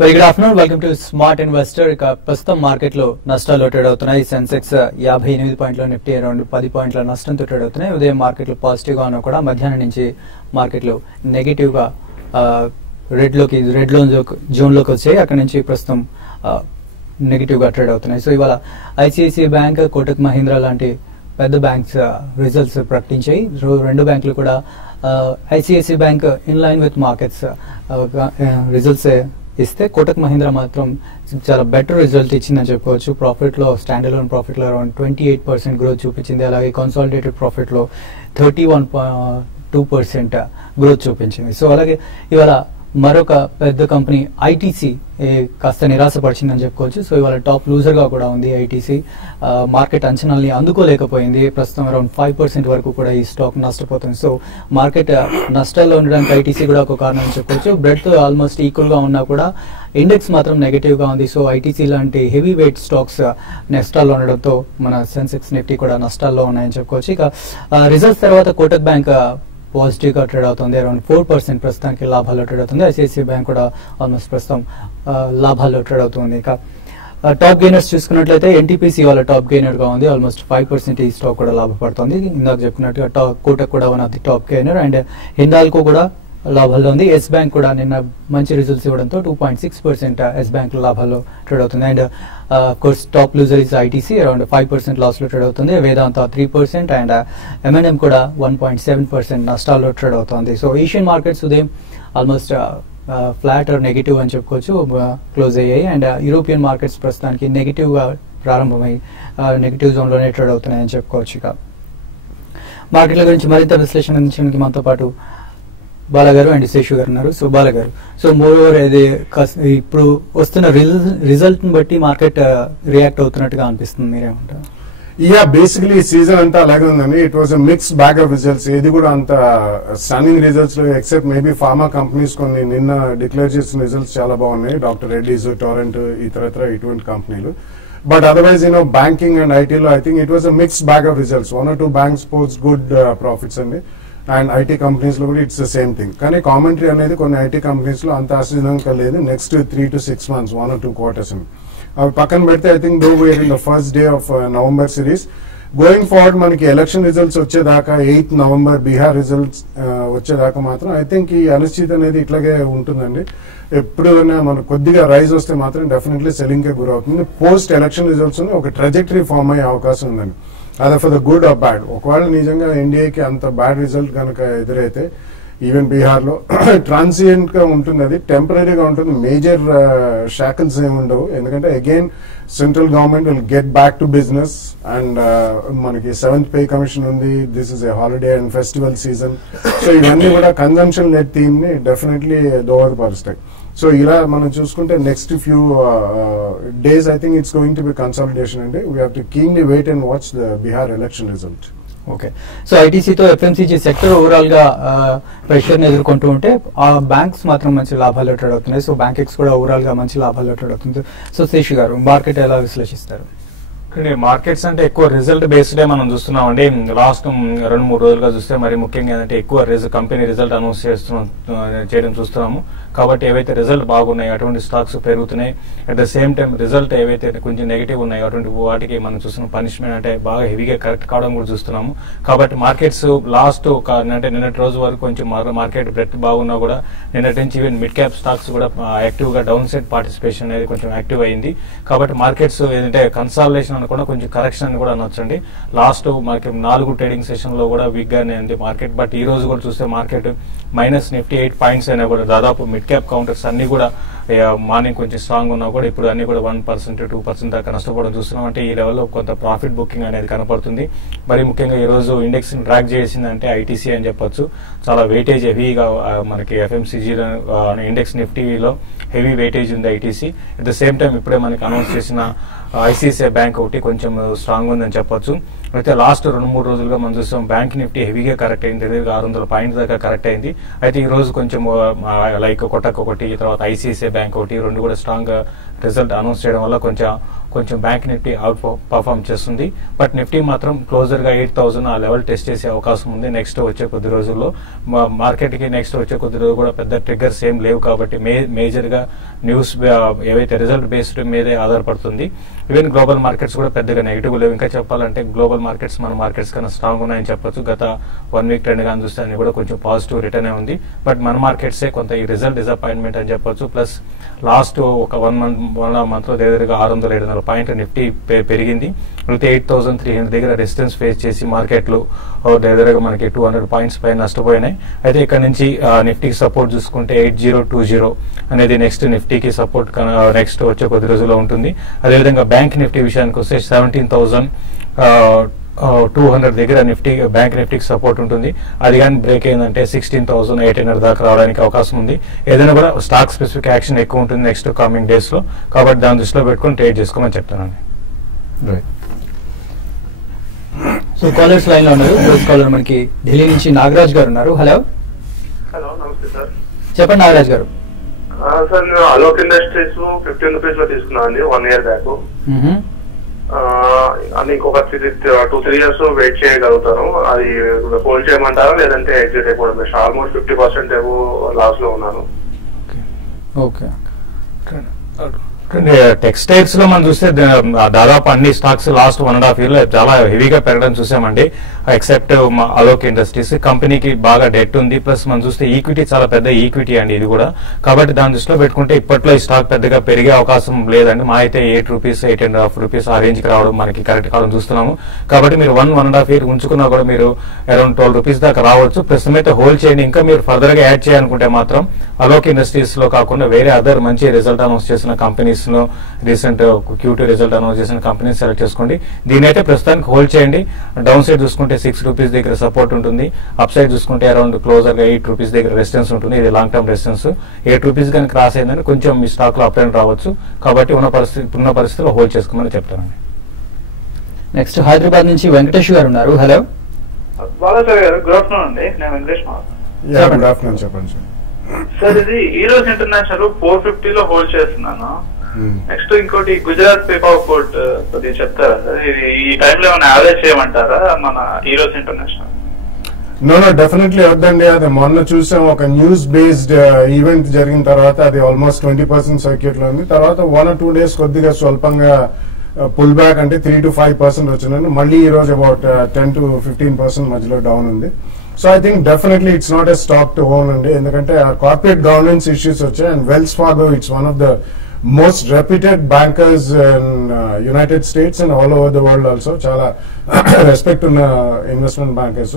Very good afternoon, welcome to smart investor. ఇక ప్రస్తుతం market లో నష్టాలు ట్రేడ్ అవుతున్నాయి. సెన్సెక్స్ 58 పాయింట్ల, నిఫ్టీ అరౌండ్ 10 పాయింట్ల నష్టంతో ట్రేడ్ అవుతున్నాయి. ఉదయం మార్కెట్లు పాజిటివ్ గా ఉన్నా కూడా మధ్యాహ్నం నుంచి మార్కెట్లు నెగిటివ్ గా రెడ్ జోన్ లోకి వచ్చాయి. అక్కడ నుంచి ప్రస్తుతం నెగిటివ్ గా ట్రేడ్ అవుతున్నాయి. సో ఇవాళ ఐసిఐసిఐ బ్యాంక్, కోటక్ మహీంద్రా లాంటి పెద్ద బ్యాంక్స్ రిజల్ట్స్ ప్రకటించాయి. రెండు బ్యాంకులు కూడా ICICI bank in line with markets results ఇస్తే, కోటక్ మహీంద్రా మాత్రం చాలా బెటర్ రిజల్ట్ ఇచ్చిందని చెప్పుకోవచ్చు. ప్రాఫిట్ లో, స్టాండ్ అలోన్ ప్రాఫిట్ లో అరౌండ్ 28% గ్రోత్ చూపించింది. అలాగే కన్సాలిడేటెడ్ ప్రాఫిట్ లో 31.2% గ్రోత్ చూపించింది. సో అలాగే ఇవాళ మరొక పెద్ద కంపెనీ ఐటీసీ కాస్త నిరాశపరిచిందని చెప్పుకోవచ్చు. సో ఇవాళ టాప్ లూజర్ గా కూడా ఉంది ఐటీసీ. మార్కెట్ అంచనాల్ని అందుకోలేకపోయింది. ప్రస్తుతం అరౌండ్ 5% వరకు కూడా ఈ స్టాక్ నష్టపోతుంది. సో మార్కెట్ నష్టాల్లో ఉండడానికి ఐటీసీ కూడా ఒక కారణం అని చెప్పుకోవచ్చు. బ్రెడ్ తో ఆల్మోస్ట్ ఈక్వల్ గా ఉన్నా కూడా ఇండెక్స్ మాత్రం నెగటివ్ గా ఉంది. సో ఐటీసీ లాంటి హెవీ వెయిట్ స్టాక్స్ నష్టాల్లో ఉండడంతో మన సెన్సెక్స్, నిఫ్టీ కూడా నష్టాల్లో ఉన్నాయని చెప్పుకోవచ్చు. ఇక రిజల్ట్స్ తర్వాత కోటక్ బ్యాంక్ పాజిటివ్ గా ట్రేడ్ అవుతుంది. అరౌండ్ 4% ప్రస్తుతానికి లాభాల్లో ట్రేడ్ అవుతుంది. ఐసిఐసిఐ బ్యాంక్ కూడా ఆల్మోస్ట్ ప్రస్తుతం లాభాల్లో ట్రేడ్ అవుతుంది. ఇక టాప్ గెయినర్స్ చూసుకున్నట్లయితే ఎన్టీపీసీ వాళ్ళ టాప్ గెయినర్ గా ఉంది. ఆల్మోస్ట్ 5% ఈ స్టాక్ కూడా లాభపడుతుంది. ఇందాక చెప్పినట్టుగా కోటక్ కూడా one of the top gainer, and Hindalco కూడా లాభాల్లో ఉంది. ఎస్ బ్యాంక్ కూడా నిన్న మంచి రిజల్ట్స్ ఇవ్వడంతో 2.6% ఎస్ బ్యాంక్ లాభాల్లో ట్రేడ్ అవుతుంది. And course top loser is ITC, around 5% loss లో ట్రేడ్ అవుతుంది. వేదాంత 3% అండ్ ఎంఎన్ఎం కూడా 1.7% నష్టాల్లో ట్రేడ్ అవుతుంది. సో ఏషియన్ మార్కెట్స్ ఉదయం ఆల్మోస్ట్ ఫ్లాట్ ఆర్ నెగిటివ్ అని చెప్పుకోవచ్చు, క్లోజ్ అయ్యాయి. అండ్ యూరోపియన్ మార్కెట్స్ ప్రస్తుతానికి నెగిటివ్ గా ప్రారంభమై నెగిటివ్ జోన్ లోనే ట్రేడ్ అవుతున్నాయని చెప్పుకోవచ్చు. ఇక మార్కెట్ల గురించి మరింత విశ్లేషణ అందించడానికి మనతో పాటు బాలగారు అండ్ శేషు గారు ఉన్నారు. సో బాలగారు, సో మోర్ ఓవర్ ఇది ఇప్పుడు వస్తున్న రిజల్ట్ ని బట్టి మార్కెట్ రియాక్ట్ అవుతున్నట్టుగా అనిపిస్తుంది, మీరేమంటారు? బేసికలీ ఈ సీజన్ అంతా అలాగే ఉందండి. It was mixed bag of results. ఏది కూడా అంత stunning results except maybe pharma companies కొన్ని నిన్న డిక్లేర్ చేసిన రిజల్ట్స్ చాలా బాగున్నాయి. డాక్టర్ రెడ్డీస్, టొరంట్, ఇతరత్ర ఇటువంటి కంపెనీలు. But otherwise, banking and IT lo, I think it was a mixed bag of results. One or two banks post good profits and IT companies lo it's the same thing. Kani commentary anedi konni IT companies lo anta ashidanka ledu next 3 to 6 months, 1 or 2 quarters ani. Pakkan pedte I think though we are in the first day of November series, going forward manaki election results వచ్చేదాకా 8th November Bihar results వచ్చేదాకా మాత్రం I think ఈ అనిశ్చితి అనేది ఇట్లాగే ఉంటుందండి. ఎప్పుడైనా మనకు కొద్దిగా రైజ్ వస్తే మాత్రం డెఫినెట్లీ సెల్లింగ్ కే గురవుతుంది. పోస్ట్ ఎలక్షన్ రిజల్ట్స్ ఒక ట్రాజెక్టరీ ఫార్మ్ అయ్యే అవకాశం ఉందండి. అదే for the good or bad. ఒకవేళ నిజంగా ఎన్డీఏకి అంత బ్యాడ్ రిజల్ట్ కనుక ఎదురైతే ఈవెన్ బీహార్ లో ట్రాన్సియెంట్ గా ఉంటుంది, అది టెంపరీగా ఉంటుంది. మేజర్ షాకిల్స్ ఏమి ఉండవు. ఎందుకంటే again central government will get back to business and మనకి 7th పే కమిషన్ ఉంది. This is a holiday and festival season. So ఇవన్నీ కూడా కన్జంప్షన్ లెడ్ థీమ్ ని డెఫినెట్లీ దోహదపరుస్తాయి. సో ఇలా మనం చూసుకుంటే next few days I think it's going to be consolidation అండి. We have to keenly wait and watch the Bihar election result. Okay, so ఐటీసీతో ఎఫ్ఎంసీజీ సెక్టర్ ఓవరాల్ గా ప్రెషర్ ని ఎదుర్కొంటూ ఉంటే ఆ బ్యాంక్స్ మాత్రం మంచి లాభాలు ట్రేడ్ అవుతున్నాయి. సో బ్యాంక్స్ కూడా ఓవరాల్ గా మంచి లాభాలు ట్రేడ్ అవుతుంది. సో శేషు గారు, మార్కెట్ ఎలా విశ్లేషిస్తారు? మార్కెట్స్ అంటే ఎక్కువ రిజల్ట్ బేస్డ్ మనం చూస్తున్నాం అండి. లాస్ట్ 2-3 రోజులుగా చూస్తే మరి ముఖ్యంగా ఏంటంటే ఎక్కువ కంపెనీ రిజల్ట్ అనౌన్స్ చేయడం చూస్తున్నాము. కాబట్టి ఏవైతే రిజల్ట్ బాగున్నాయో అటువంటి స్టాక్స్ పెరుగుతున్నాయి. At the same time result ఏవైతే కొంచెం నెగిటివ్ ఉన్నాయో అటువంటి వాటికి మనం చూస్తున్న పనిష్మెంట్ అంటే బాగా హెవీగా కరెక్ట్ కావడం కూడా చూస్తున్నాము. కాబట్టి మార్కెట్స్ లాస్ట్ అంటే నిన్నటి రోజు వరకు కొంచెం మార్కెట్ బ్రెత్ బాగున్నా కూడా నిన్నటి నుంచి ఈవెన్ మిడ్ క్యాప్ స్టాక్స్ కూడా యాక్టివ్ గా డౌన్ సైడ్ పార్టిసిపేషన్ అనేది కొంచెం యాక్టివ్ అయింది. కాబట్టి మార్కెట్స్ ఏంటంటే కన్సాలిడేషన్ కూడా కొంచెం కరెక్షన్ అని కూడా అనొచ్చండి. లాస్ట్ మనకి 4 ట్రేడింగ్ సెషన్ లో కూడా వీక్ గానే ఉంది మార్కెట్. బట్ ఈ రోజు కూడా చూస్తే మార్కెట్ మైనస్ నిఫ్టీ 8 పాయింట్స్ అయినా కూడా దాదాపు మిడ్ క్యాప్ కౌంటర్స్ అన్ని కూడా మార్నింగ్ కొంచెం స్ట్రాంగ్ ఉన్నా కూడా ఇప్పుడు అన్ని కూడా 1%, 2% దాకా నష్టపోవడం చూస్తున్నాం. అంటే ఈ లెవెల్లో కొంత ప్రాఫిట్ బుకింగ్ అనేది కనపడుతుంది. మరి ముఖ్యంగా ఈ రోజు ఇండెక్స్ ని ట్రాక్ చేసిందంటే ఐటీసీ అని చెప్పొచ్చు. చాలా వెయిటేజ్ హెవీగా మనకి ఎఫ్ఎంసీజీ ఇండెక్స్ నిఫ్టీలో హెవీ వెయిటేజ్ ఉంది ITC. At the same time ఇప్పుడే మనకి అనౌన్స్ చేసిన ఐసిఐసిఐ బ్యాంక్ ఒకటి కొంచెం స్ట్రాంగ్ ఉందని చెప్పొచ్చు. అయితే లాస్ట్ 2-3 రోజులుగా మనం చూస్తాం బ్యాంక్ నిఫ్టీ హెవీగా కరెక్ట్ అయింది. 600 పాయింట్ దాకా కరెక్ట్ అయింది. అయితే ఈ రోజు కొంచెం లైక్ కొటక్ ఒకటి, తర్వాత ఐసిఐసిఐ బ్యాంక్ ఒకటి, రెండు కూడా స్ట్రాంగ్ రిజల్ట్ అనౌన్స్ చేయడం వల్ల కొంచెం కొంచెం బ్యాంక్ నిఫ్టీ అవుట్ పర్ఫామ్ చేస్తుంది. బట్ నిఫ్టీ మాత్రం క్లోజర్ గా 8,000 ఆ లెవెల్ టెస్ట్ చేసే అవకాశం ఉంది నెక్స్ట్ వచ్చే కొద్ది రోజుల్లో. మార్కెట్ కి నెక్స్ట్ వచ్చే కొద్ది రోజులు కూడా పెద్ద ట్రిగ్గర్స్ ఏం లేవు కాబట్టి మేజర్ గా న్యూస్ ఏవైతే రిజల్ట్ బేస్డ్ మీదే ఆధారపడుతుంది. ఈవెన్ గ్లోబల్ మార్కెట్స్ కూడా పెద్దగా నెగిటివ్ లేవు. ఇంకా చెప్పాలంటే గ్లోబల్ మార్కెట్స్ మన మార్కెట్స్ కన్నా స్ట్రాంగ్ ఉన్నాయని చెప్పొచ్చు. గత 1 వీక్ ట్రెండ్ గాని చూస్తే అది కూడా కొంచెం పాజిటివ్ రిటర్న్ ఉంది. బట్ మన మార్కెట్సే కొంత ఈ రిజల్ట్ డిసప్పాయింట్మెంట్ అని చెప్పొచ్చు. ప్లస్ లాస్ట్ ఒక 1 మంత్ లో దగ్గరగా 600-700 పాయింట్ నిఫ్టీ పెరిగింది. అయితే 8,300 దగ్గర రెసిస్టెన్స్ ఫేస్ చేసి మార్కెట్లు దగ్గరగా మనకి 200 పాయింట్స్ పైన నష్టపోయినాయి. అయితే ఇక్కడ నుంచి నిఫ్టీకి సపోర్ట్ చూసుకుంటే 8020 అనేది నెక్స్ట్ నిఫ్టీకి సపోర్ట్ నెక్స్ట్ వచ్చే కొద్ది రోజుల్లో ఉంటుంది. అదేవిధంగా బ్యాంక్ నిఫ్టీ విషయానికి వస్తే 17,200 దగ్గర బ్యాంక్ నిఫ్టీకి సపోర్ట్ ఉంటుంది. అది కానీ బ్రేక్ అయిందంటే 16,800 దాకా రావడానికి అవకాశం ఉంది. ఏదైనా కూడా స్టాక్ స్పెసిఫిక్ యాక్షన్ ఎక్కువ ఉంటుంది నెక్స్ట్ కమింగ్ డేస్ లో, కాబట్టి దాని దృష్టిలో పెట్టుకుని ట్రేడ్ చేసుకోమని చెప్తానండి. సో కాలర్స్ లైన్ లో ఉన్నారు. ఫస్ట్ కాలర్ మనకి ఢిల్లీ నుంచి నాగరాజ్ గారు ఉన్నారు. హలో నమస్తే సార్. చెప్పండి నాగరాజ్ గారు. సార్ నేను అలోక్ ఇండస్ట్రీస్ 15 రూపీస్ లో తీసుకున్నాను అండి 1 year బ్యాక్. అది ఇంకొక 2-3 years వెయిట్ చేయగలుగుతాను. అది హోల్డ్ చేయమంటారా లేదంటే ఎగ్జిట్ అయిపోవడం? ఆల్మోస్ట్ 50% ఏవో లాస్ లో ఉన్నాను. ఓకే, టెక్స్టైల్స్ లో మనం చూస్తే దాదాపు అన్ని స్టాక్స్ లాస్ట్ 1.5 year లో చాలా హెవీగా పెరగడం చూసామండి. ఎక్సెప్ట్ అలోక్ ఇండస్ట్రీస్ కంపెనీకి బాగా డెట్ ఉంది. ప్లస్ మనం చూస్తే ఈక్విటీ చాలా పెద్ద ఈక్విటీ అండి ఇది కూడా. కాబట్టి దాని దృష్టిలో పెట్టుకుంటే ఇప్పట్లో ఈ స్టాక్ పెద్దగా పెరిగే అవకాశం లేదండి. మా అయితే 8 రూపీస్ 8.5 రూపీస్ ఆ రేంజ్ కి రావడం మనకి కరెక్ట్ కావడం చూస్తున్నాము. కాబట్టి మీరు 1.5 year ఉంచుకున్నా కూడా మీరు అరౌండ్ 12 రూపీస్ దాకా రావచ్చు. ప్రస్తుతం అయితే హోల్డ్ చేయండి. ఇంకా మీరు ఫర్దర్ గా యాడ్ చేయాలనుకుంటే మాత్రం అలోక్ ఇండస్ట్రీస్ లో కాకుండా వేరే అదర్ మంచి రిజల్ట్ అనౌన్స్ చేసిన కంపెనీస్ లో రీసెంట్ Q2 రిజల్ట్ అనౌన్స్ చేసిన కంపెనీస్ సెలెక్ట్ చేసుకోండి. దీని అయితే ప్రస్తుతానికి హోల్డ్ చేయండి. డౌన్ సైడ్ చూసుకుంటే 6 రూపీస్ దగ్గర సపోర్ట్ ఉంటుంది. అప్ సైడ్ చూసుకుంటే అరౌండ్ క్లోజర్ గా 8 రూపీస్ దగ్గర రెసిస్టెన్స్ ఉంటుంది. ఇది లాంగ్ టర్మ్ రెసిస్టెన్స్. 8 రూపీస్ కానీ క్రాస్ అయిందని కొంచెం మీ స్టాక్ లో అప్ అండ్ రావచ్చు. కాబట్టి ఉన్న పరిస్థితిలో హోల్డ్ చేసుకోమని చెప్తానండి. నెక్స్ట్ హైదరాబాద్ నుంచి వెంకటేష్ గారు ఉన్నారు. హలో బాలాసార్ గారు, గుడ్ ఆఫ్టర్నూన్ అండి. నేను వెంకటేష్ గుడ్ ఆఫ్టర్నూన్ చెప్పండి సార్. ఇది ఈరోజు ఇంటర్నేషనల్ 450 లో హోల్డ్ చేస్తున్నాను. నెక్స్ట్ ఇంకోటి గుజరాత్ పేపర్ పోర్ట్ కొద్దిగా చెప్తారా సార్? ఇది ఈ టైంలో ఏమైనా యావరేజ్ చేయమంటారా మన ఈరోజు ఇంటర్నేషనల్? నో డెఫినెట్లీ వద్దండి. అది మొన్న చూసాం ఒక న్యూస్ బేస్డ్ ఈవెంట్ జరిగిన తర్వాత అది ఆల్మోస్ట్ 20% సర్క్యూట్ లో ఉంది. తర్వాత 1 or 2 days కొద్దిగా స్వల్పంగా పుల్ బ్యాక్ అంటే 3 to 5% వచ్చిందండి. మళ్ళీ ఈ రోజు అబౌట్ 10 to 15% మధ్యలో డౌన్ ఉంది. So I think definitely it's not a stock to own అండి. ఎందుకంటే కార్పొరేట్ గవర్నెన్స్ ఇష్యూస్ వచ్చాయి. And Wells Fargo it's one of the most reputed bankers in United States and all over the world also. చాలా respect ఉన్న investment bankers.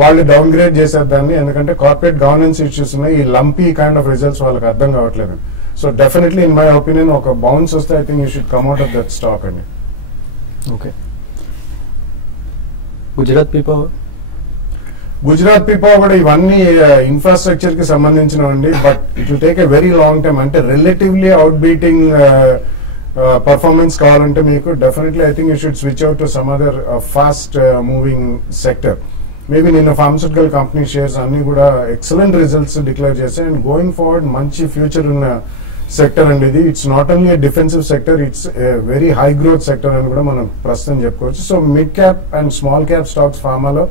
వాళ్ళు down grade చేశారు దాన్ని. ఎందుకంటే corporate governance issues ఉన్నాయి. ఈ లంపీ కైండ్ ఆఫ్ రిజల్ట్స్ వాళ్ళకి అర్థం కావట్లేదు. So definitely in my opinion ఒక బౌన్స్ వస్తే I think you should come out of that stock అండి. ఓకే, గుజరాత్ పీపో కూడా ఇవన్నీ ఇన్ఫ్రాస్ట్రక్చర్ కి సంబంధించినవండి. But it will take a very long time. అంటే రిలేటివ్లీ అవుట్ బీటింగ్ పర్ఫార్మెన్స్ కావాలంటే మీకు definitely I think you should switch out to some other fast moving sector. Maybe నిన్న pharmaceutical company shares అన్ని కూడా ఎక్సలెంట్ రిజల్ట్స్ డిక్లేర్ చేశాయి. And going forward మంచి future ఉన్న sector అండి ఇది. It's not only defensive sector, it's very high growth sector అని కూడా మనం ప్రస్తుతం చెప్పుకోవచ్చు. So mid cap and small cap stocks ఫార్మాలో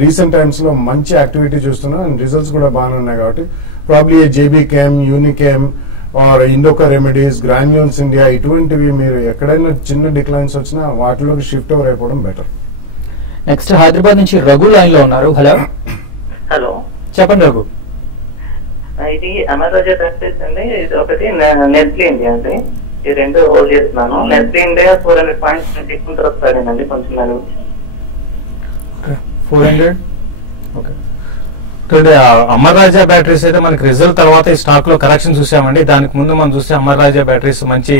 రీసెంట్ టైమ్స్ లో మంచి యాక్టివిటీ చూస్తున్నాం. అండ్ రిజల్ట్స్ కూడా బాగానే ఉన్నాయి. కాబట్టి ప్రాబ్లీ జేబీ కేమ్, యూనికేమ్ ఆర్ ఇండోకా రెమెడీస్, గ్రాన్యూల్స్ ఇండియా ఇటువంటివి మీరు ఎక్కడైనా చిన్న డిక్లైన్స్ వచ్చినా వాటిలోకి షిఫ్ట్ ఓవర్ అయిపోవడం బెటర్. నెక్స్ట్ హైదరాబాద్ నుంచి రఘు లైన్ లో ఉన్నారు. హలో చెప్పండి రఘు. ఇది అమరాజా ప్రాక్టీస్ అండి. ఇది ఒకటి నెస్లీ ఇండియా అండి. ఈ రెండు హోల్డ్ చేస్తున్నాను. నెస్లీ ఇండియా 400 పాయింట్స్ తీసుకున్న తర్వాత పడిందండి కొంచెం దాని 400. ఓకే, అమర్ రాజా బ్యాటరీస్ అయితే మనకి రిజల్ట్ తర్వాత ఈ స్టాక్ లో కరెక్షన్ చూసామండి. దానికి ముందు మనం చూస్తే అమర్ రాజా బ్యాటరీస్ మంచి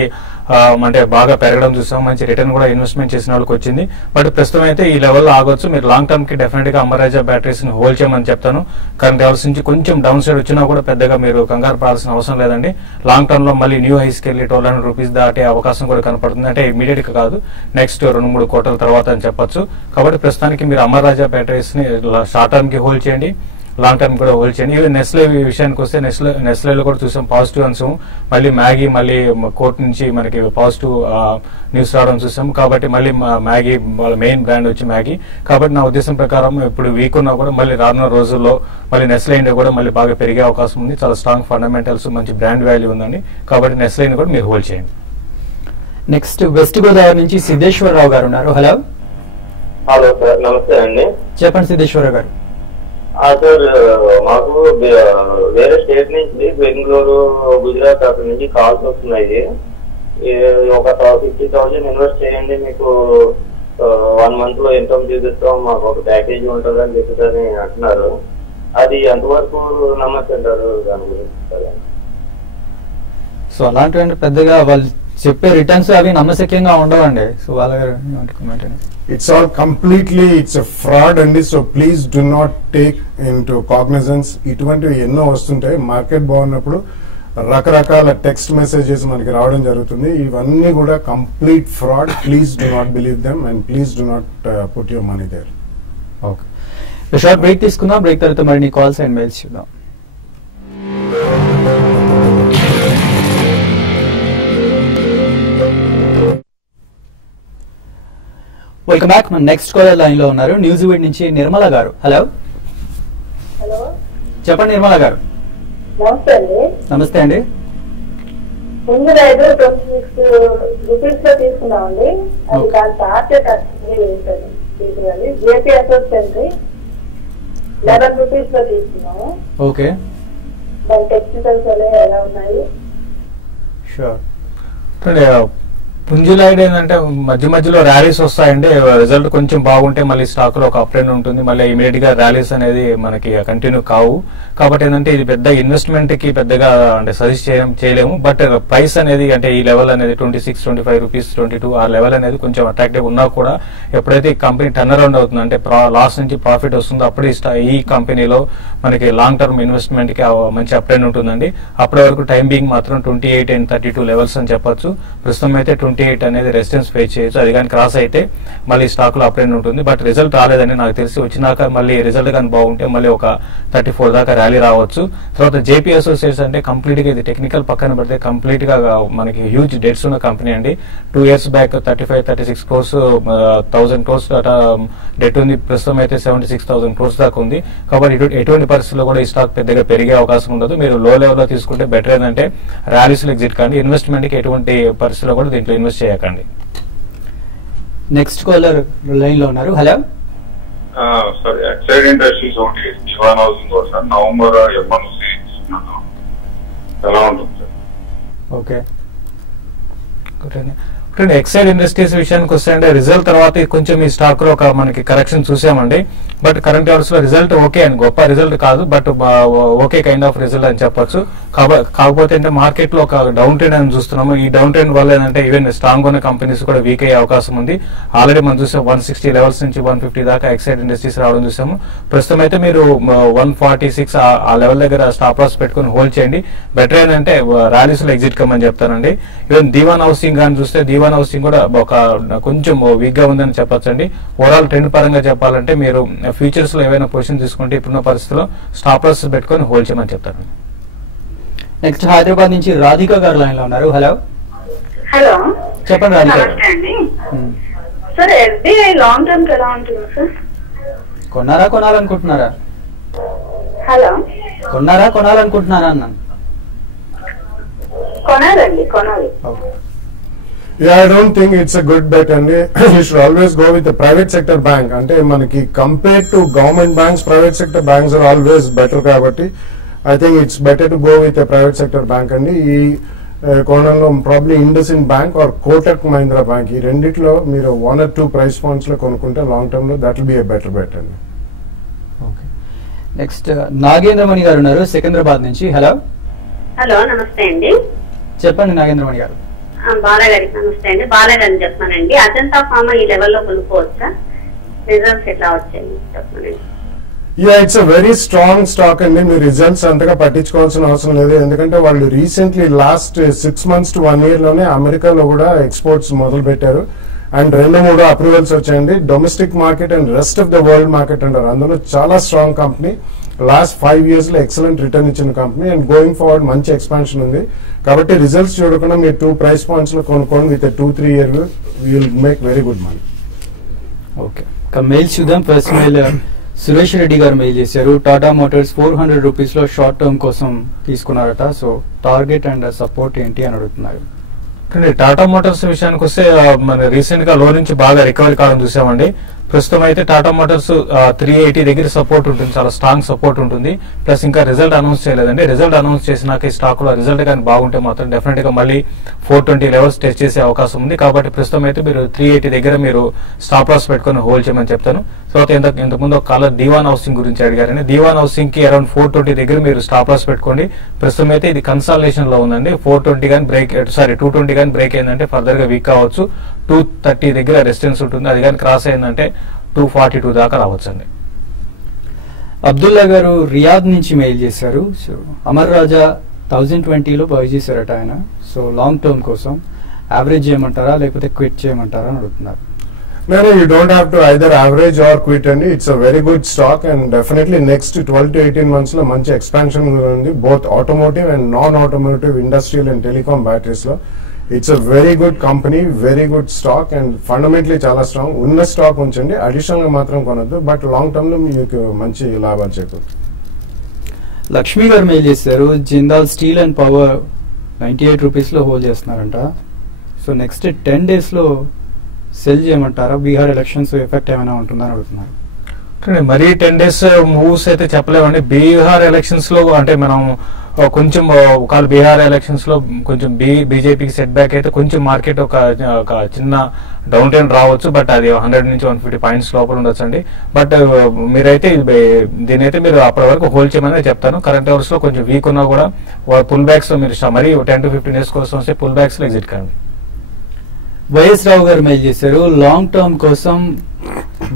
అంటే బాగా పెరగడం చూసాం. మంచి రిటర్న్ కూడా ఇన్వెస్ట్మెంట్ చేసిన వాళ్ళకి వచ్చింది. బట్ ప్రస్తుతం అయితే ఈ లెవెల్లో ఆగొచ్చు. మీరు లాంగ్ టర్మ్ కి డెఫినెట్ గా అమర్ రాజా బ్యాటరీస్ ని హోల్డ్ చేయమని చెప్తాను. కరెంట్ లెవెల్స్ నుంచి కొంచెం డౌన్ సైడ్ వచ్చినా కూడా పెద్దగా మీరు కంగారు పడాల్సిన అవసరం లేదండి. లాంగ్ టర్మ్ లో మళ్ళీ న్యూ హైస్కి వెళ్ళి 1200 రూపీస్ దాటే అవకాశం కూడా కనపడుతుంది. అంటే ఇమీడియట్ గా కాదు, నెక్స్ట్ 2-3 quarters తర్వాత అని చెప్పొచ్చు. కాబట్టి ప్రస్తుతానికి మీరు అమర్ రాజా బ్యాటరీస్ ని షార్ట్ టర్మ్ కి హోల్డ్ చేయండి. లాంగ్ టర్మ్ కూడా హోల్డ్ చేయండి. ఈవెన్ నెస్లే విషయానికి వస్తే నెస్లేలో కూడా చూసాం పాజిటివ్ అంశం. మళ్ళీ మ్యాగీ మళ్ళీ కోర్టు నుంచి మనకి పాజిటివ్ న్యూస్ రావడం చూసాం. కాబట్టి మళ్ళీ మ్యాగీ వాళ్ళ మెయిన్ బ్రాండ్ వచ్చి మ్యాగీ. కాబట్టి నా ఉద్దేశం ప్రకారం ఇప్పుడు వీక్ ఉన్నా కూడా మళ్ళీ రానున్న రోజుల్లో మళ్ళీ నెస్లే ఇండియా కూడా మళ్ళీ బాగా పెరిగే అవకాశం ఉంది. చాలా స్ట్రాంగ్ ఫండమెంటల్స్, మంచి బ్రాండ్ వాల్యూ ఉందండి. కాబట్టి నెస్లేని కూడా మీరు హోల్డ్ చేయండి. నెక్స్ట్ వెస్ట్ గోదావరి నుంచి సిద్ధేశ్వరరావు గారు ఉన్నారు. హలో హలో సార్, నమస్తే అండి. చెప్పండి సిద్ధేశ్వరరావు గారు. సార్, మాకు వేరే స్టేట్ నుంచి బెంగళూరు, గుజరాత్ అక్కడి నుంచి కాల్స్ వస్తున్నాయి. ఒక 50,000 ఇన్వెస్ట్ చేయండి, మీకు 1 month లో ఇన్కమ్ చూపిస్తాం, మాకు ఒక ప్యాకేజ్ ఉంటుంది అని చెప్పి అంటున్నారు. అది ఎంతవరకు నమ్మకంటారు దాని గురించి? సో అలాంటివంటే పెద్దగా వాళ్ళు చెప్పే రిటర్న్స్ అవి నమ్మశక్యంగా ఉండవండి. సో వాళ్ళ It's all completely, it's a fraud అండి. So please do not take into cognizance. ఇటువంటివి ఎన్నో వస్తుంటాయి. మార్కెట్ బాగున్నప్పుడు రకరకాల టెక్స్ట్ మెసేజెస్ మనకి రావడం జరుగుతుంది. ఇవన్నీ కూడా complete fraud. Please do not believe them and please do not put your money there. Okay, short break తీసుకుందాం. బ్రేక్ తర్వాత మరి కాల్స్ అండ్ మెయిల్స్ చూద్దాం. Welcome back. మన నెక్స్ట్ కాలర్ లైన్ లో ఉన్నారు న్యూజిలాండ్ నుంచి నిర్మల గారు. హలో హలో, చెప్పండి నిర్మల గారు. నమస్తే అండి. నమస్తే అండి. ముందు రైదు 26 రూపీస్ లో తీసుకున్నామండి. అది దాని టార్గెట్ ఏంటండి? జేపీ అసోసియేట్ 11 రూపీస్ లో తీసుకున్నాము. ఓకే, దాని టెక్నికల్స్ ఎలా ఉన్నాయి? షూర్. పుంజులైడ్ ఏంటంటే మధ్య మధ్యలో ర్యాలీస్ వస్తాయండి. రిజల్ట్ కొంచెం బాగుంటే మళ్ళీ స్టాక్ లో ఒక అప్ ట్రెండ్ ఉంటుంది. మళ్ళీ ఇమీడియట్ గా ర్యాలీస్ అనేది మనకి కంటిన్యూ కావు. కాబట్టి ఏంటంటే ఇది పెద్ద ఇన్వెస్ట్మెంట్ కి పెద్దగా అంటే సజెస్ట్ చేయలేము. బట్ ప్రైస్ అనేది అంటే ఈ లెవెల్ అనేది 26, 25 రూపీస్, 22 ఆ లెవెల్ అనేది కొంచెం అట్రాక్టివ్ ఉన్నా కూడా ఎప్పుడైతే ఈ కంపెనీ టర్న్ అరౌండ్ అవుతుంది అంటే లాస్ నుంచి ప్రాఫిట్ వస్తుందో అప్పుడు ఈ కంపెనీలో మనకి లాంగ్ టర్మ్ ఇన్వెస్ట్మెంట్ కి మంచి అప్ ట్రెండ్ ఉంటుందండి. అప్పటి వరకు టైం బీయింగ్ మాత్రం 28 and 32 లెవెల్స్ అని చెప్పొచ్చు. ప్రస్తుతం అయితే 28 అనేది రెసిస్టెన్స్ ఫేస్ చేయొచ్చు. అది కానీ క్రాస్ అయితే మళ్ళీ స్టాక్ లో అప్ ట్రెండ్ ఉంటుంది. బట్ రిజల్ట్ రాలేదని నాకు తెలిసి వచ్చినాక మళ్ళీ రిజల్ట్ కానీ బాగుంటే మళ్ళీ ఒక 34 దాకా ర్యాలీ రావచ్చు. తర్వాత జేపీ అసోసియేట్స్ అంటే కంప్లీట్ గా ఇది టెక్నికల్ పక్కన పెడితే కంప్లీట్ గా మనకి హ్యూజ్ డెట్స్ ఉన్న కంపెనీ అండి. 2 years back 35-36 crores 1000 crores debt ఉంది. ప్రస్తుతం అయితే 76,000 crores దాకా ఉంది. కాబట్టి ఎటువంటి పరిస్థితుల్లో కూడా ఈ స్టాక్ పెద్దగా పెరిగే అవకాశం ఉండదు. మీరు లో లెవెల్ లో తీసుకుంటే బెటర్ ఏంటంటే ర్యాలీస్ లో ఎగ్జిట్ కానీ ఇన్వెస్ట్మెంట్ కి ఎటువంటి పరిస్థితుల్లో కూడా దీంట్లో ఇన్వెస్ట్ చేయకండి. నెక్స్ట్ కాలర్ లైన్ లో ఉన్నారు. హలో సార్, ఎక్సైడ్ ఇండస్ట్రీస్ ఒకటి దివాన్ హౌసింగ్ సార్ నవంబర్ ఎఫ్ఎన్సీ ఎలా ఉంటుంది సార్? ఓకే, ఎక్సైడ్ ఇండస్ట్రీస్ విషయానికి వస్తే అంటే రిజల్ట్ తర్వాత కొంచెం ఈ స్టాక్ లో ఒక మనకి కరెక్షన్ చూసామండి. బట్ కరెంట్ అవర్స్ లో రిజల్ట్ ఓకే అని, గొప్ప రిజల్ట్ కాదు but okay kind of result అని చెప్పొచ్చు. కాకపోతే అంటే మార్కెట్ లో ఒక డౌన్ ట్రెండ్ అని చూస్తున్నాము. ఈ డౌన్ ట్రెండ్ వల్ల ఏంటంటే ఈవెన్ స్ట్రాంగ్ ఉన్న కంపెనీస్ కూడా వీక్ అయ్యే అవకాశం ఉంది. ఆల్రెడీ మనం చూసాం 160 లెవెల్స్ నుంచి 150 దాకా ఎక్సైడ్ ఇండస్ట్రీస్ రావడం చూసాము. ప్రస్తుతం అయితే మీరు 146 ఆ లెవెల్ దగ్గర స్టాప్ లాస్ పెట్టుకుని హోల్డ్ చేయండి. బెటర్ ఏంటంటే ర్యాలీస్ లో ఎగ్జిట్ కమ్మని చెప్తానండి. ఈవెన్ దీవాన్ హౌసింగ్ కానీ చూస్తే దీవాన్ హౌసింగ్ కూడా ఒక కొంచెం వీక్ గా ఉందని చెప్పొచ్చండి. ఓవరాల్ ట్రెండ్ పరంగా చెప్పాలంటే మీరు ఫ్యూచర్స్ లో ఏవైనా పొజిషన్ తీసుకుంటే ఇప్పుడున్న పరిస్థితిలో స్టాప్ లాస్ పెట్టుకుని హోల్డ్ చేయమని చెప్తాను. నెక్స్ట్ హైదరాబాద్ నుంచి రాధిక గారు లైన్ లో ఉన్నారు. హలో హలో, చెప్పండి రాధిక. నమస్తే అండి. సార్, ఎస్బీఐ లాంగ్ టర్మ్ ఎలా ఉంటుంది సార్? కొనాలనుకుంటున్నారా? హలో, కొనాలనుకుంటున్నారా అన్నాను. కొనాలి. Yeah, I don't think it's a good bet అండి. You should always go with the private sector bank. అంటే మనకి compare to government banks private sector banks are always better. కాబట్టి I think it's better to go with a private sector bank అండి. ఈ కోణంలో probably IndusInd bank or Kotak Mahindra bank ఈ రెండిట్లో మీరు 1 or 2 price points లో కొనుక్కుంటే లాంగ్ టర్మ్ లో that will be a better bet అండి. నెక్స్ట్ నాగేంద్రమణి గారు ఉన్నారు సికింద్రాబాద్ నుంచి. హలో నమస్తే అండి. చెప్పండి నాగేంద్రమణి గారు. బాలగారికి నమస్తే అండి. బాలగారిని చెప్పానండి. అజంతా ఫార్మా ఈ లెవెల్లో కొనుక్కోవచ్చా? రిజల్ట్స్ ఎట్లా వచ్చాయి చెప్పండి. Yeah, it's a very strong stock అండి. మీరు రిజల్ట్స్ అంతగా పట్టించుకోవాల్సిన అవసరం లేదు. ఎందుకంటే వాళ్ళు recently last 6 months to 1 year లోనే అమెరికాలో కూడా ఎక్స్పోర్ట్స్ మొదలు పెట్టారు. అండ్ 2-3 అప్రూవల్స్ వచ్చాయండి. Domestic market and rest of the world market అంటారు. అందులో చాలా స్ట్రాంగ్ కంపెనీ. లాస్ట్ 5 years లో ఎక్సలెంట్ రిటర్న్ ఇచ్చిన కంపెనీ అండ్ గోయింగ్ ఫార్వర్డ్ మంచి ఎక్స్పాన్షన్ ఉంది. కాబట్టి రిజల్ట్స్ చూడకుండా మీరు 2 price points లో కొనుక్కోండి. With 2-3 year will make very good money. Okay, mail చూద్దాం. ఫస్ట్ మెయిల్ సురేష్ రెడ్డి గారు మెయిల్ చేశారు. టాటా మోటార్స్ 400 రూపీస్ లో షార్ట్ టర్మ్ కోసం తీసుకున్నారట. సో టార్గెట్ అండ్ సపోర్ట్ ఏంటి అని అడుగుతున్నారు. టాటా మోటార్స్ విషయానికి వస్తే మన రీసెంట్ గా లో నుంచి బాగా రికవరీ కావడం చూసామండి. ప్రస్తుతం అయితే టాటా మోటార్స్ 380 దగ్గర సపోర్ట్ ఉంటుంది, చాలా స్ట్రాంగ్ సపోర్ట్ ఉంటుంది. ప్లస్ ఇంకా రిజల్ట్ అనౌన్స్ చేయలేదండి. రిజల్ట్ అనౌన్స్ చేసినాక ఈ స్టాక్ లో రిజల్ట్ కానీ బాగుంటే మాత్రం డెఫినెట్ గా మళ్ళీ 420 లెవెల్స్ టెస్ట్ చేసే అవకాశం ఉంది. కాబట్టి ప్రస్తుతం అయితే మీరు 380 దగ్గర మీరు స్టాప్ లాస్ పెట్టుకుని హోల్డ్ చేయమని చెప్తాను. తర్వాత ఇంతకుముందు ఒక కాలర్ దీవాన్ హౌసింగ్ గురించి అడిగారండి. దీవాన్ హౌసింగ్ కి అరౌండ్ 420 దగ్గర మీరు స్టాప్ లాస్ పెట్టుకోండి. ప్రస్తుతం అయితే ఇది కన్సాలిడేషన్ లో ఉందండి. 420 కానీ బ్రేక్ 220 కానీ బ్రేక్ అయిందంటే ఫర్దర్ గా వీక్ కావచ్చు. 230 దగ్గర రెసిస్టెన్స్ ఉంటుంది. అది కానీ క్రాస్ అయిందంటే 242 దాకా రావచ్చండి. అబ్దుల్లా గారు రియాద్ నుంచి మెయిల్ చేశారు. సో అమర్ రాజా 1020లో బై చేశారట ఆయన. సో లాంగ్ టర్మ్ కోసం యావరేజ్ చేయమంటారా లేకపోతే క్విట్ చేయమంటారా అని అడుగుతున్నారు. No, you don't have to either average or quit అండి. It's a very good stock and definitely next 12 to 18 months లో మంచి ఎక్స్పాన్షన్ ఉంది both automotive and non-automotive industrial and telecom batteries లో. It's a very good company, very good stock and fundamentally చాలా strong. ఉన్న stock ఉంచండి, additional గా మాత్రం కొనద్దు. But long term లో మీకు మంచి లాభాలు చేకూరుతుంది. లక్ష్మి గారు మెయిల్ చేశారు. జిందాల్ స్టీల్ అండ్ పవర్ 98 రూపీస్లో హోల్డ్ చేస్తున్నారంట. సో నెక్స్ట్ 10 days లో సెల్ చేయమంటారా? బీహార్ ఎలక్షన్స్ ఎఫెక్ట్ ఏమైనా ఉంటుందని అడుగుతున్నారు. మరీ 10 days మూవ్స్ అయితే చెప్పలేమండి. బీహార్ ఎలక్షన్స్ లో అంటే మనం కొంచెం ఒకవేళ బీహార్ ఎలక్షన్స్ లో కొంచెం బీజేపీకి సెట్ బ్యాక్ అయితే కొంచెం మార్కెట్ ఒక చిన్న డౌన్ ట్రెండ్ రావచ్చు. బట్ అది 100 నుంచి 150 పాయింట్స్ లోపల ఉండొచ్చు అండి. బట్ మీరైతే దీని అయితే మీరు అప్పటి వరకు హోల్డ్ చేయమని చెప్తాను. కరెంట్ అవర్స్ లో కొంచెం వీక్ ఉన్నా కూడా పుల్ బ్యాక్స్ లో మీరు మరీ 10 to 15 days కోసం వస్తే పుల్ బ్యాక్స్ లో ఎగ్జిట్ కండి. వైఎస్ రావు గారు మెయిల్ చేశారు. లాంగ్ టర్మ్ కోసం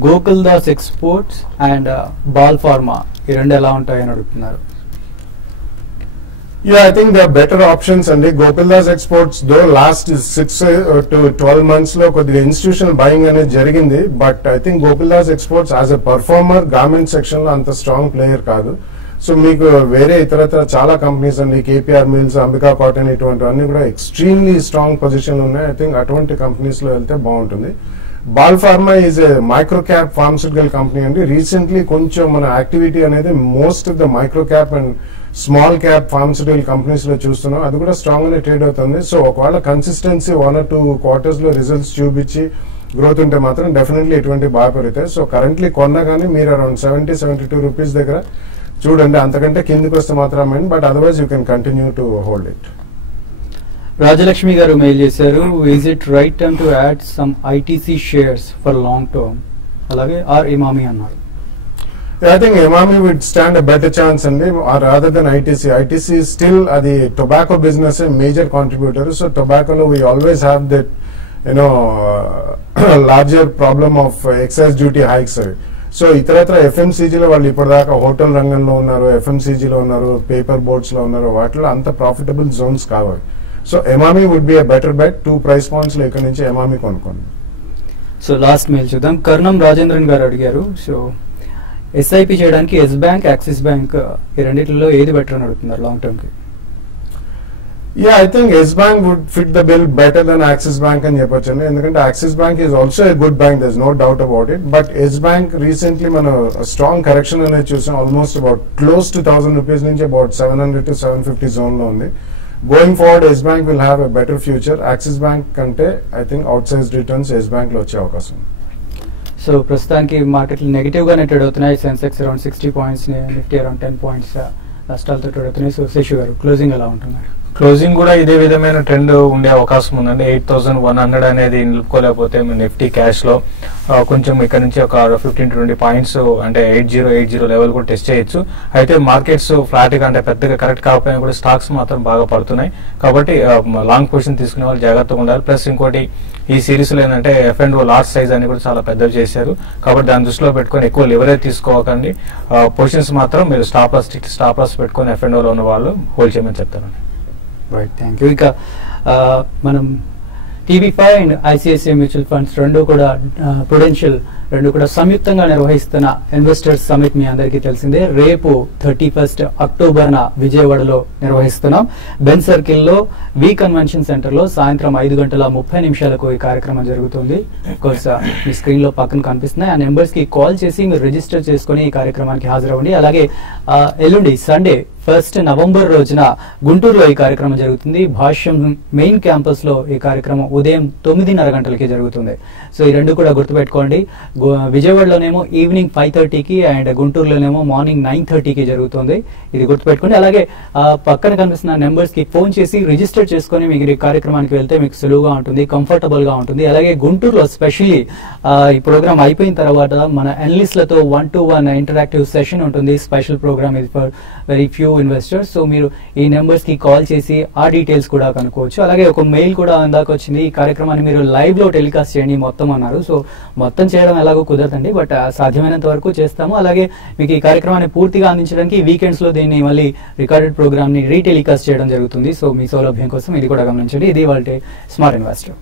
Gokul Das exports and ball pharma ఈ రెండు ఎలా ఉంటాయని అడుగుతున్నారు. Yeah, I think there are better options అండి. Gokul Das exports though last 6 to 12 months లో కొద్దిగా ఇన్స్టిట్యూషనల్ బయింగ్ అనేది జరిగింది. But I think Gokul Das exports as a performer garment section లో అంత స్ట్రాంగ్ ప్లేయర్ కాదు. సో మీకు వేరే ఇతరత్ర చాలా కంపెనీస్ అండి, కేపీఆర్ మిల్స్, అంబికా కాటన్ ఇటువంటివన్నీ కూడా ఎక్స్ట్రీమ్లీ స్ట్రాంగ్ పొజిషన్ ఉన్నాయి. ఐ థింక్ అటువంటి కంపెనీస్ లో వెళ్తే బాగుంటుంది. Ball pharma is a micro cap pharmaceutical company అండి. రీసెంట్లీ కొంచెం మన యాక్టివిటీ అనేది most of the micro cap and small cap pharmaceutical companies లో చూస్తున్నాం. అది కూడా స్ట్రాంగ్ గానే ట్రేడ్ అవుతుంది. సో ఒకవేళ కన్సిస్టెన్సీ 1 or 2 quarters లో రిజల్ట్స్ చూపించి గ్రోత్ ఉంటే మాత్రం డెఫినెట్లీ ఎటువంటి బాగా పెరుగుతాయి. సో కరెంట్లీ కొన్నా కానీ మీరు అరౌండ్ 70-72 రూపీస్ దగ్గర చూడండి. అంతకంటే కిందికి వస్తే మాత్రమే, but otherwise you can continue to hold it. Rajalakshmi గారు మెయిల్ చేశారు. Is it right time to add some ITC shares for long term? అలాగే ఆర్ ఇమామి అన్నారు. I think Emami would stand a better chance అండి rather than ITC. ITC is still అది tobacco business a major contributor. So tobacco లో we always have that larger problem of excise duty hikes. So ఇతరత్ర ఎఫ్ఎంసీజీలో వాళ్ళు ఇప్పటిదాకా hotel రంగంలో ఉన్నారు, ఎఫ్ఎంసీజీలో ఉన్నారు, paper boards లో ఉన్నారు. వాటిలో అంత ప్రాఫిటబుల్ జోన్స్ కావాలి. So Emami would be a better bet. 2 price points లో ఇక్కడ నుంచి ఎమామి కొనుక్కోండి. సో లాస్ట్ మెయిల్ చూద్దాం. కర్ణం రాజేంద్రన్ గారు అడిగారు. సో ఎస్ఐపి చేయడానికి ఎస్ బ్యాంక్, యాక్సిస్ బ్యాంక్ ఈ రెండిట్లో ఏది బెటర్ అని అడుగుతున్నారు లాంగ్ టర్మ్ కి? Yeah, I think S Bank would fit the bill better than Axis Bank అని చెప్పొచ్చు. ఎందుకంటే Axis Bank is also a good bank, there's no doubt about it. But S Bank recently మనం strong correction అనేది చూసాం. Almost about close to 1000 rupees నుంచి about 700 to 750 zone లో ఉంది. Going forward S Bank will have a better future. Axis Bank కంటే I think outsized returns S Bank లో వచ్చే అవకాశం. సో ప్రస్తుతానికి మార్కెట్లు నెగిటివ్ గానే ట్రేడ్ అవుతున్నాయి. Sensex around 60 points, Nifty around 10 points నష్టాలతో ట్రేడ్ అవుతున్నాయి. సో శేషు గారు క్లోజింగ్ ఎలా ఉంటున్నారు? క్లోజింగ్ కూడా ఇదే విధమైన ట్రెండ్ ఉండే అవకాశం ఉందండి. 8100 అనేది నిలుపుకోలేకపోతే నిఫ్టీ క్యాష్ లో కొంచెం ఇక్కడ నుంచి ఒక 15-20 పాయింట్స్ అంటే 8080 లెవెల్ కూడా టెస్ట్ చేయొచ్చు. అయితే మార్కెట్స్ ఫ్లాట్ గా అంటే పెద్దగా కరెక్ట్ కాకపోయినా కూడా స్టాక్స్ మాత్రం బాగా పడుతున్నాయి. కాబట్టి లాంగ్ పొజిషన్ తీసుకునే వాళ్ళు జాగ్రత్తగా ఉండాలి. ప్లస్ ఇంకోటి ఈ సిరీస్ లో ఏంటంటే F&O లార్జ్ సైజ్ అని కూడా చాలా పెద్దవి చేశారు. కాబట్టి దాని దృష్టిలో పెట్టుకొని ఎక్కువ లివరేజ్ తీసుకోకండి. పొజిషన్స్ మాత్రం మీరు స్టాప్ లాస్ పెట్టుకొని F&O లో ఉన్న వాళ్ళు హోల్డ్ చేయమని చెప్తాను. Right, thank you. ఇక మనం TV5 and ICICI mutual funds రెండు కూడా ప్రుడెన్షియల్ రెండు కూడా సంయుక్తంగా నిర్వహిస్తున్న ఇన్వెస్టర్స్ సమిట్ మీ అందరికీ తెలిసిందే. రేపు 31 అక్టోబర్న విజయవాడలో నిర్వహిస్తున్నాం. బెన్ సర్కిల్ లో వి కన్వెన్షన్ సెంటర్ లో సాయంత్రం 5:30 ఈ కార్యక్రమం జరుగుతుంది. కోర్స్ మీ స్క్రీన్ లో పక్కన కనిపిస్తున్నాయి. ఆ నెంబర్స్ కి కాల్ చేసి మీరు రిజిస్టర్ చేసుకుని ఈ కార్యక్రమానికి హాజరవ్వండి. అలాగే ఎల్లుండి సండే 1 నవంబర్ రోజున గుంటూరులో ఈ కార్యక్రమం జరుగుతుంది. భాష్యం మెయిన్ క్యాంపస్ లో ఈ కార్యక్రమం ఉదయం 9:30 గంటలకి జరుగుతుంది. సో ఈ రెండు కూడా గుర్తుపెట్టుకోండి. విజయవాడలోనేమో ఈవినింగ్ 5:30కి అండ్ గుంటూరులోనేమో మార్నింగ్ 9:30కి జరుగుతుంది. ఇది గుర్తుపెట్టుకోండి. అలాగే పక్కన కనిపిస్తున్న నెంబర్స్ కి ఫోన్ చేసి రిజిస్టర్ చేసుకుని మీకు ఈ కార్యక్రమానికి వెళ్తే మీకు సులువుగా ఉంటుంది, కంఫర్టబుల్ గా ఉంటుంది. అలాగే గుంటూరులో స్పెషల్లీ ఈ ప్రోగ్రామ్ అయిపోయిన తర్వాత మన అనలిస్ట్లతో 1-to-1 ఇంటరాక్టివ్ సెషన్ ఉంటుంది. స్పెషల్ ప్రోగ్రామ్ ఇది for very few investors. So మీరు ఈ నెంబర్స్ కి కాల్ చేసి ఆ డీటెయిల్స్ కూడా కనుక్కోవచ్చు. అలాగే ఒక మెయిల్ కూడా అందాక వచ్చింది, ఈ కార్యక్రమాన్ని మీరు లైవ్ లో టెలికాస్ట్ చేయండి మొత్తం అన్నారు. సో మొత్తం చేయడం ఎలాగో కుదరదండి, బట్ సాధ్యమైనంత వరకు చేస్తాము. అలాగే మీకు ఈ కార్యక్రమాన్ని పూర్తిగా అందించడానికి వీకెండ్స్ లో దీన్ని మళ్ళీ రికార్డెడ్ ప్రోగ్రామ్ ని రీటెలికాస్ట్ చేయడం జరుగుతుంది. సో మీ సౌలభ్యం కోసం ఇది కూడా గమనించండి. ఇది వాళ్ళ స్మార్ట్ ఇన్వెస్టర్.